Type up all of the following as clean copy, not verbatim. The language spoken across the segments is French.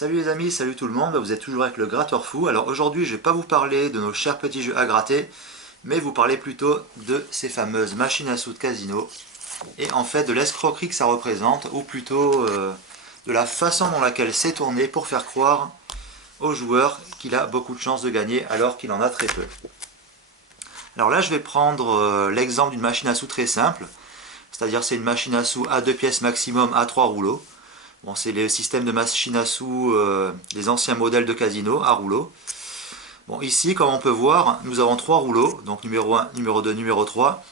Salut les amis, salut tout le monde, vous êtes toujours avec le Gratteur Fou. Alors aujourd'hui je ne vais pas vous parler de nos chers petits jeux à gratter, mais vous parler plutôt de ces fameuses machines à sous de casino, et en fait de l'escroquerie que ça représente, ou plutôt de la façon dont laquelle c'est tourné pour faire croire au joueur qu'il a beaucoup de chances de gagner alors qu'il en a très peu. Alors là je vais prendre l'exemple d'une machine à sous très simple, c'est-à-dire c'est une machine à sous à 2 pièces maximum à 3 rouleaux. Bon, c'est le système de machine à sous des anciens modèles de casino à rouleaux. Bon, ici, comme on peut voir, nous avons 3 rouleaux, donc numéro 1, numéro 2, numéro 3,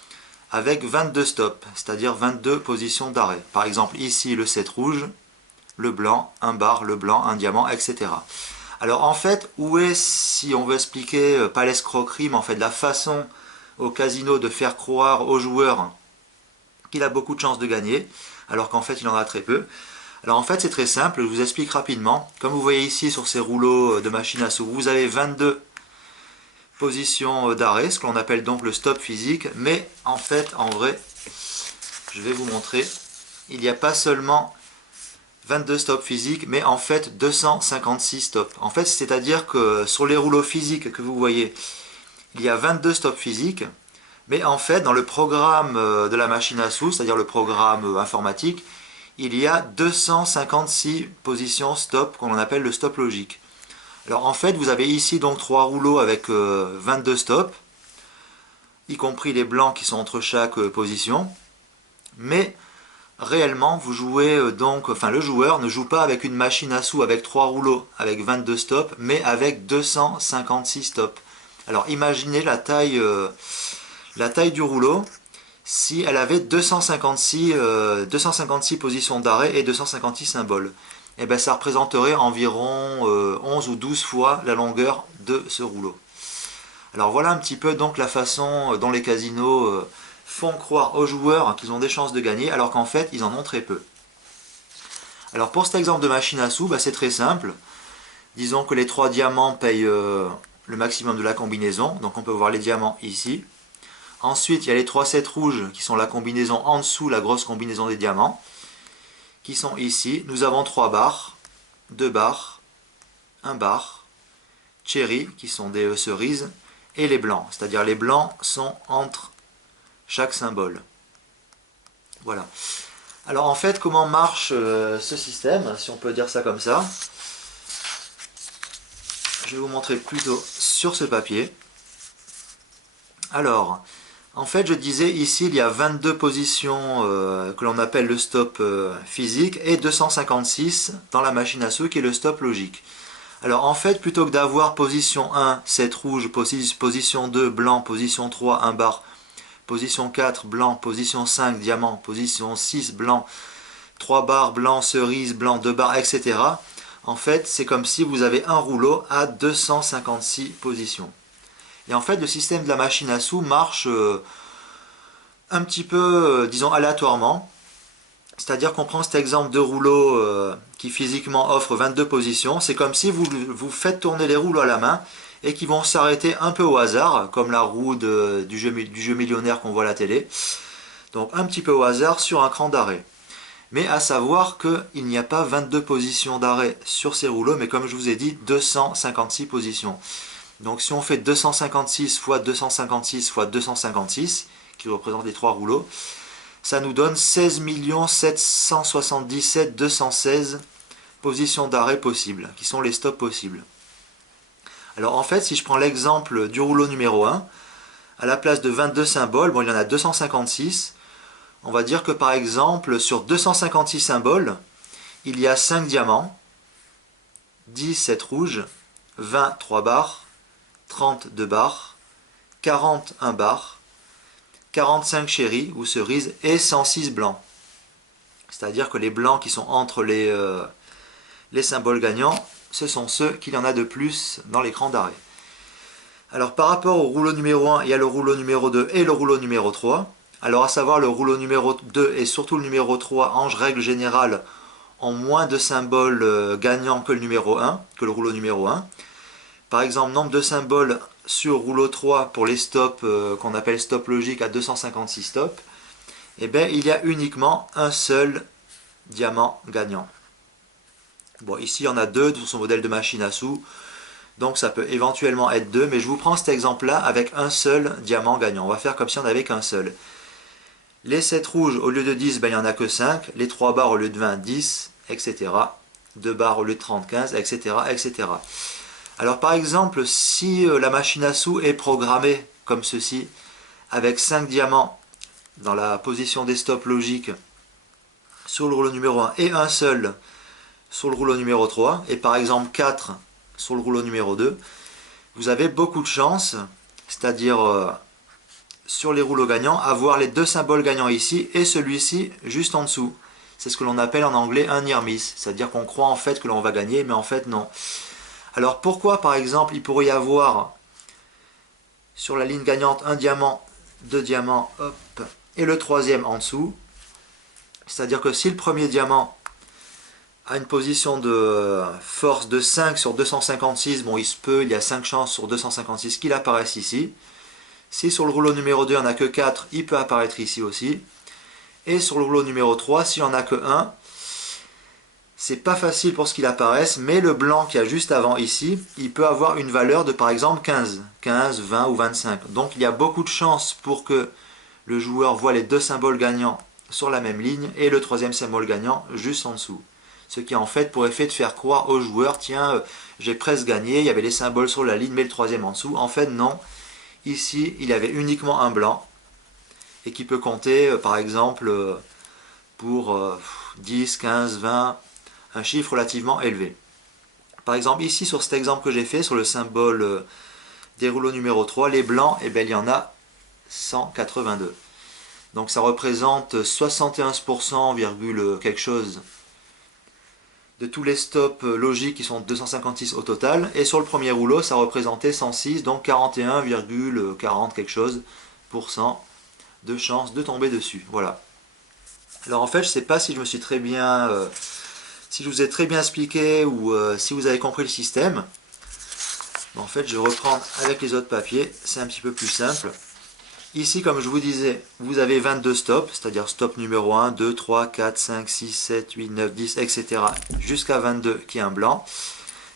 avec 22 stops, c'est-à-dire 22 positions d'arrêt. Par exemple, ici, le 7 rouge, le blanc, un bar, le blanc, un diamant, etc. Alors, en fait, où est, si on veut expliquer, pas l'escroquerie, mais en fait la façon au casino de faire croire aux joueurs qu'il a beaucoup de chances de gagner, alors qu'en fait, il en a très peu. Alors en fait c'est très simple, je vous explique rapidement. Comme vous voyez ici sur ces rouleaux de machine à sous, vous avez 22 positions d'arrêt, ce que l'on appelle donc le stop physique. Mais en fait, en vrai, je vais vous montrer, il n'y a pas seulement 22 stops physiques, mais en fait 256 stops. En fait, c'est-à-dire que sur les rouleaux physiques que vous voyez, il y a 22 stops physiques. Mais en fait, dans le programme de la machine à sous, c'est-à-dire le programme informatique, il y a 256 positions stop qu'on appelle le stop logique. Alors en fait, vous avez ici donc 3 rouleaux avec 22 stops, y compris les blancs qui sont entre chaque position. Mais réellement, vous jouez le joueur ne joue pas avec une machine à sous avec 3 rouleaux avec 22 stops, mais avec 256 stops. Alors imaginez la taille du rouleau si elle avait 256 positions d'arrêt et 256 symboles. Et bien ça représenterait environ 11 ou 12 fois la longueur de ce rouleau. Alors voilà un petit peu donc la façon dont les casinos font croire aux joueurs qu'ils ont des chances de gagner alors qu'en fait ils en ont très peu. Alors pour cet exemple de machine à sous, c'est très simple. Disons que les 3 diamants payent le maximum de la combinaison, donc on peut voir les diamants ici. Ensuite, il y a les 3 7 rouges qui sont la combinaison en dessous, la grosse combinaison des diamants, qui sont ici. Nous avons 3 barres, 2 barres, 1 bar, cherry, qui sont des cerises, et les blancs, c'est-à-dire les blancs sont entre chaque symbole. Voilà. Alors en fait, comment marche ce système, si on peut dire ça comme ça? Je vais vous montrer plutôt sur ce papier. Alors, en fait, je disais ici, il y a 22 positions que l'on appelle le stop physique et 256 dans la machine à sous qui est le stop logique. Alors en fait, plutôt que d'avoir position 1, 7 rouge, position 2, blanc, position 3, 1 bar, position 4, blanc, position 5, diamant, position 6, blanc, 3 barres, blanc, cerise, blanc, 2 barres, etc. En fait, c'est comme si vous avez un rouleau à 256 positions. Et en fait, le système de la machine à sous marche un petit peu, disons, aléatoirement. C'est-à-dire qu'on prend cet exemple de rouleau qui physiquement offre 22 positions. C'est comme si vous faites tourner les rouleaux à la main et qui vont s'arrêter un peu au hasard, comme la roue du jeu millionnaire qu'on voit à la télé. Donc un petit peu au hasard sur un cran d'arrêt. Mais à savoir qu'il n'y a pas 22 positions d'arrêt sur ces rouleaux, mais comme je vous ai dit, 256 positions. Donc si on fait 256 fois 256 fois 256, qui représente les 3 rouleaux, ça nous donne 16 777 216 positions d'arrêt possibles, qui sont les stops possibles. Alors en fait, si je prends l'exemple du rouleau numéro 1, à la place de 22 symboles, bon, il y en a 256. On va dire que par exemple, sur 256 symboles, il y a 5 diamants, 10 7 rouges, 20 3 barres, 32 barres, 41 barres, 45 cherry ou cerises et 106 blancs. C'est-à-dire que les blancs qui sont entre les symboles gagnants, ce sont ceux qu'il y en a de plus dans l'écran d'arrêt. Alors par rapport au rouleau numéro 1, il y a le rouleau numéro 2 et le rouleau numéro 3. Alors à savoir le rouleau numéro 2 et surtout le numéro 3, en règle générale, ont moins de symboles gagnants que le numéro 1, que le rouleau numéro 1. Par exemple, nombre de symboles sur rouleau 3 pour les stops qu'on appelle stop logique à 256 stops, eh bien, il y a uniquement un seul diamant gagnant. Bon, ici il y en a deux sur ce modèle de machine à sous, donc ça peut éventuellement être deux, mais je vous prends cet exemple-là avec un seul diamant gagnant. On va faire comme si on n'avait qu'un seul. Les 7 rouges, au lieu de 10, ben, il n'y en a que 5. Les 3 barres, au lieu de 20, 10, etc. 2 barres, au lieu de 30, 15, etc. etc. Alors par exemple, si la machine à sous est programmée comme ceci, avec 5 diamants dans la position des stops logiques sur le rouleau numéro 1 et un seul sur le rouleau numéro 3, et par exemple 4 sur le rouleau numéro 2, vous avez beaucoup de chance, c'est-à-dire sur les rouleaux gagnants, avoir les deux symboles gagnants ici et celui-ci juste en dessous. C'est ce que l'on appelle en anglais un near miss, c'est-à-dire qu'on croit en fait que l'on va gagner, mais en fait non. Alors pourquoi par exemple il pourrait y avoir sur la ligne gagnante un diamant, deux diamants, hop, et le troisième en dessous? C'est-à-dire que si le premier diamant a une position de force de 5 sur 256, bon il se peut, il y a 5 chances sur 256 qu'il apparaisse ici. Si sur le rouleau numéro 2 il n'y en a que 4, il peut apparaître ici aussi. Et sur le rouleau numéro 3, s'il n'y en a que 1, c'est pas facile pour ce qu'il apparaisse, mais le blanc qui a juste avant ici, il peut avoir une valeur de par exemple 15, 15, 20 ou 25. Donc il y a beaucoup de chances pour que le joueur voit les deux symboles gagnants sur la même ligne et le troisième symbole gagnant juste en dessous. Ce qui en fait pour effet de faire croire au joueur, tiens, j'ai presque gagné, il y avait les symboles sur la ligne mais le troisième en dessous. En fait non, ici il y avait uniquement un blanc et qui peut compter par exemple pour 10, 15, 20, un chiffre relativement élevé. Par exemple ici sur cet exemple que j'ai fait, sur le symbole des rouleaux numéro 3, les blancs, eh bien, il y en a 182. Donc ça représente 71%, quelque chose de tous les stops logiques qui sont 256 au total. Et sur le premier rouleau, ça représentait 106, donc 41,40 quelque chose pour cent de chance de tomber dessus. Voilà. Alors en fait, je ne sais pas si je me suis très bien, si je vous ai très bien expliqué ou si vous avez compris le système. En fait, je vais reprendre avec les autres papiers, c'est un petit peu plus simple. Ici, comme je vous disais, vous avez 22 stops, c'est-à-dire stop numéro 1, 2, 3, 4, 5, 6, 7, 8, 9, 10, etc. jusqu'à 22 qui est un blanc,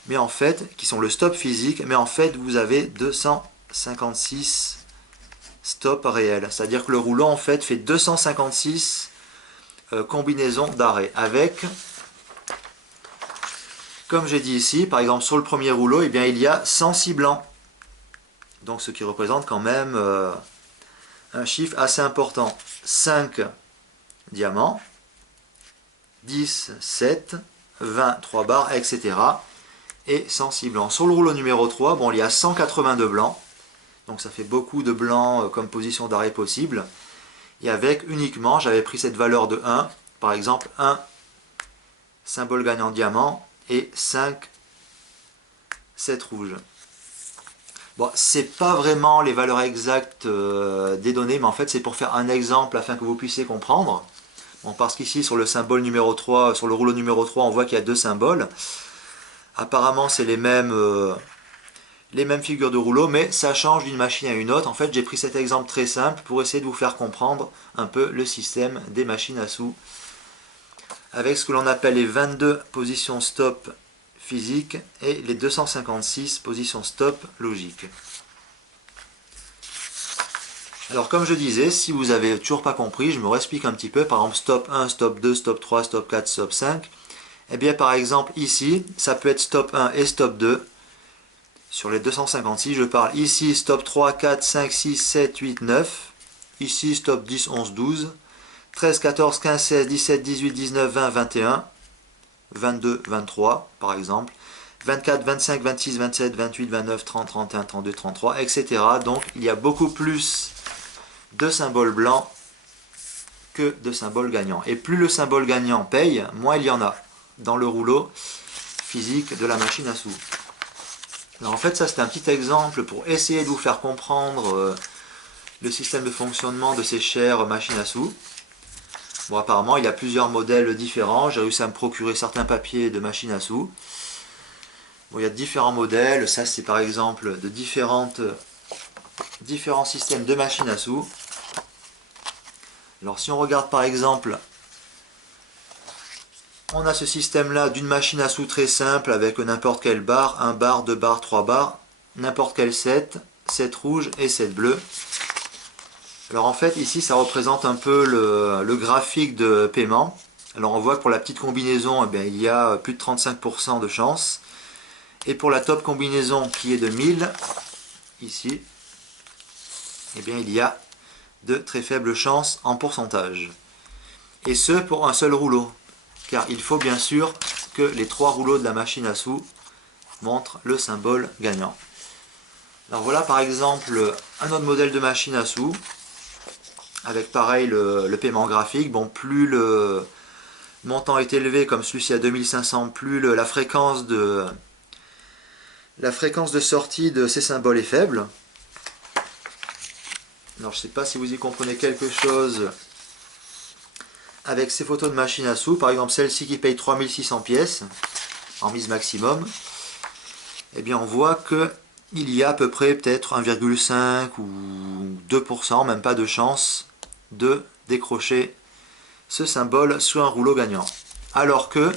mais en fait, qui sont le stop physique, mais en fait, vous avez 256 stops réels. C'est-à-dire que le rouleau, en fait 256 combinaisons d'arrêts, avec, comme j'ai dit ici, par exemple sur le premier rouleau, eh bien, il y a 106 blancs. Donc ce qui représente quand même un chiffre assez important. 5 diamants, 10, 7, 20, 3 barres, etc. Et 106 blancs. Sur le rouleau numéro 3, bon, il y a 182 blancs. Donc ça fait beaucoup de blancs comme position d'arrêt possible. Et avec uniquement, j'avais pris cette valeur de 1, par exemple 1 symbole gagnant diamant et 5, 7 rouges. Bon, c'est pas vraiment les valeurs exactes des données, mais en fait c'est pour faire un exemple afin que vous puissiez comprendre. Bon, parce qu'ici sur le symbole numéro 3, sur le rouleau numéro 3, on voit qu'il y a deux symboles. Apparemment c'est les mêmes figures de rouleau, mais ça change d'une machine à une autre. En fait j'ai pris cet exemple très simple pour essayer de vous faire comprendre un peu le système des machines à sous. Avec ce que l'on appelle les 22 positions stop physiques et les 256 positions stop logiques. Alors comme je disais, si vous n'avez toujours pas compris, je me réexplique un petit peu. Par exemple stop 1, stop 2, stop 3, stop 4, stop 5. Et bien par exemple ici, ça peut être stop 1 et stop 2. Sur les 256, je parle ici stop 3, 4, 5, 6, 7, 8, 9. Ici stop 10, 11, 12. 13, 14, 15, 16, 17, 18, 19, 20, 21. 22, 23 par exemple, 24, 25, 26, 27, 28, 29, 30, 31, 32, 33, etc. Donc il y a beaucoup plus de symboles blancs que de symboles gagnants. Et plus le symbole gagnant paye, moins il y en a dans le rouleau physique de la machine à sous. Alors en fait ça c'est un petit exemple pour essayer de vous faire comprendre le système de fonctionnement de ces chères machines à sous. Bon, apparemment, il y a plusieurs modèles différents. J'ai réussi à me procurer certains papiers de machines à sous. Bon, il y a différents modèles. Ça, c'est par exemple de différents systèmes de machines à sous. Alors, si on regarde par exemple on a ce système-là d'une machine à sous très simple avec n'importe quelle barre, 1 bar, 2 bars, 3 bars, n'importe quel 7 rouge et 7 bleu. Alors en fait ici ça représente un peu le graphique de paiement. Alors on voit que pour la petite combinaison, eh bien, il y a plus de 35% de chance. Et pour la top combinaison qui est de 1000, ici, eh bien, il y a de très faibles chances en pourcentage. Et ce pour un seul rouleau. Car il faut bien sûr que les 3 rouleaux de la machine à sous montrent le symbole gagnant. Alors voilà par exemple un autre modèle de machine à sous. Avec pareil le paiement graphique. Bon, plus le montant est élevé comme celui-ci à 2500, plus la fréquence de sortie de ces symboles est faible. Alors je ne sais pas si vous y comprenez quelque chose avec ces photos de machine à sous. Par exemple celle-ci qui paye 3600 pièces en mise maximum. Eh bien on voit que il y a à peu près peut-être 1,5 ou 2%, même pas de chance de décrocher ce symbole sur un rouleau gagnant. Alors que,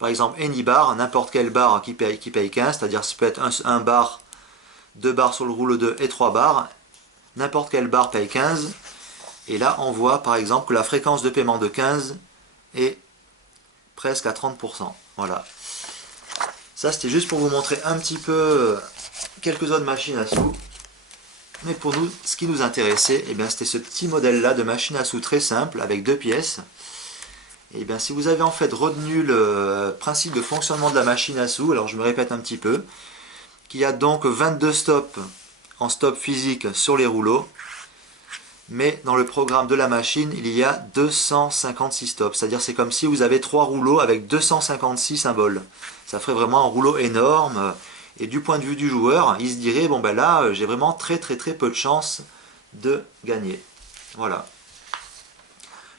par exemple, any bar, n'importe quelle barre qui paye 15, c'est-à-dire ça peut être un bar, 2 barres sur le rouleau 2 et 3 barres, n'importe quelle barre paye 15. Et là, on voit par exemple que la fréquence de paiement de 15 est presque à 30%. Voilà. Ça, c'était juste pour vous montrer un petit peu quelques autres machines à sous. Mais pour nous, ce qui nous intéressait, eh bien, c'était ce petit modèle-là de machine à sous très simple, avec 2 pièces. Et bien, si vous avez en fait retenu le principe de fonctionnement de la machine à sous, alors je me répète un petit peu, qu'il y a donc 22 stops en stop physique sur les rouleaux, mais dans le programme de la machine, il y a 256 stops. C'est-à-dire c'est comme si vous avez 3 rouleaux avec 256 symboles. Ça ferait vraiment un rouleau énorme. Et du point de vue du joueur, il se dirait, bon ben là, j'ai vraiment très peu de chance de gagner. Voilà.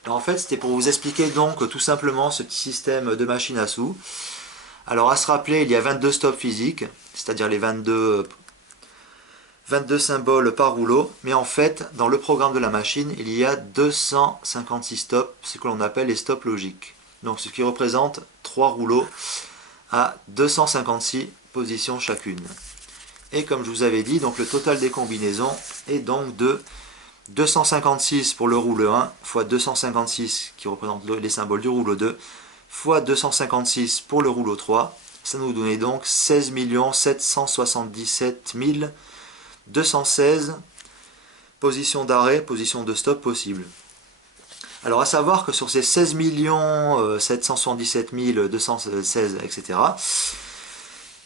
Alors en fait, c'était pour vous expliquer donc tout simplement ce petit système de machine à sous. Alors à se rappeler, il y a 22 stops physiques, c'est-à-dire les 22 symboles par rouleau, mais en fait, dans le programme de la machine, il y a 256 stops, ce que l'on appelle les stops logiques. Donc ce qui représente 3 rouleaux à 256 positions chacune. Et comme je vous avais dit, donc le total des combinaisons est donc de 256 pour le rouleau 1 fois 256 qui représente les symboles du rouleau 2 fois 256 pour le rouleau 3. Ça nous donnait donc 16 777 216 positions d'arrêt, positions de stop possibles. Alors à savoir que sur ces 16 777 216, etc.,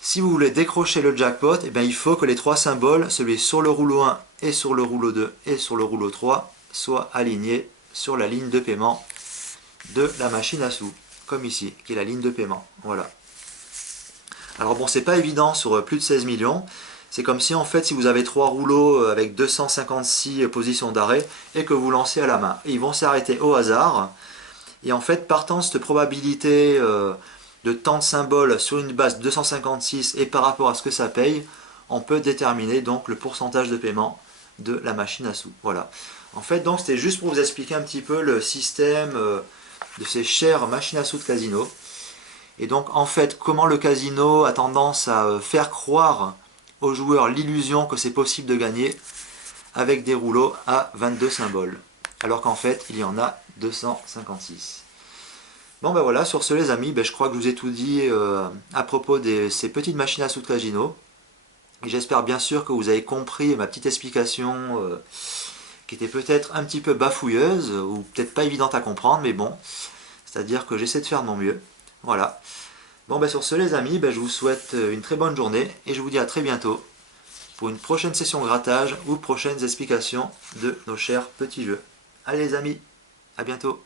si vous voulez décrocher le jackpot, eh bien, il faut que les 3 symboles, celui sur le rouleau 1 et sur le rouleau 2 et sur le rouleau 3, soient alignés sur la ligne de paiement de la machine à sous, comme ici, qui est la ligne de paiement. Voilà. Alors bon, c'est pas évident sur plus de 16 millions. C'est comme si en fait, si vous avez 3 rouleaux avec 256 positions d'arrêt et que vous lancez à la main, et ils vont s'arrêter au hasard. Et en fait, partant de cette probabilité de tant de symboles sur une base de 256 et par rapport à ce que ça paye, on peut déterminer donc le pourcentage de paiement de la machine à sous. Voilà. En fait, donc c'était juste pour vous expliquer un petit peu le système de ces chères machines à sous de casino. Et donc en fait, comment le casino a tendance à faire croire aux joueurs l'illusion que c'est possible de gagner avec des rouleaux à 22 symboles. Alors qu'en fait, il y en a 256. Bon ben voilà, sur ce les amis, je crois que je vous ai tout dit à propos de ces petites machines à sous de casino. Et j'espère bien sûr que vous avez compris ma petite explication qui était peut-être un petit peu bafouilleuse ou peut-être pas évidente à comprendre, mais bon, c'est-à-dire que j'essaie de faire de mon mieux. Voilà. Bon ben sur ce les amis, je vous souhaite une très bonne journée et je vous dis à très bientôt pour une prochaine session grattage ou prochaines explications de nos chers petits jeux. Allez les amis, à bientôt.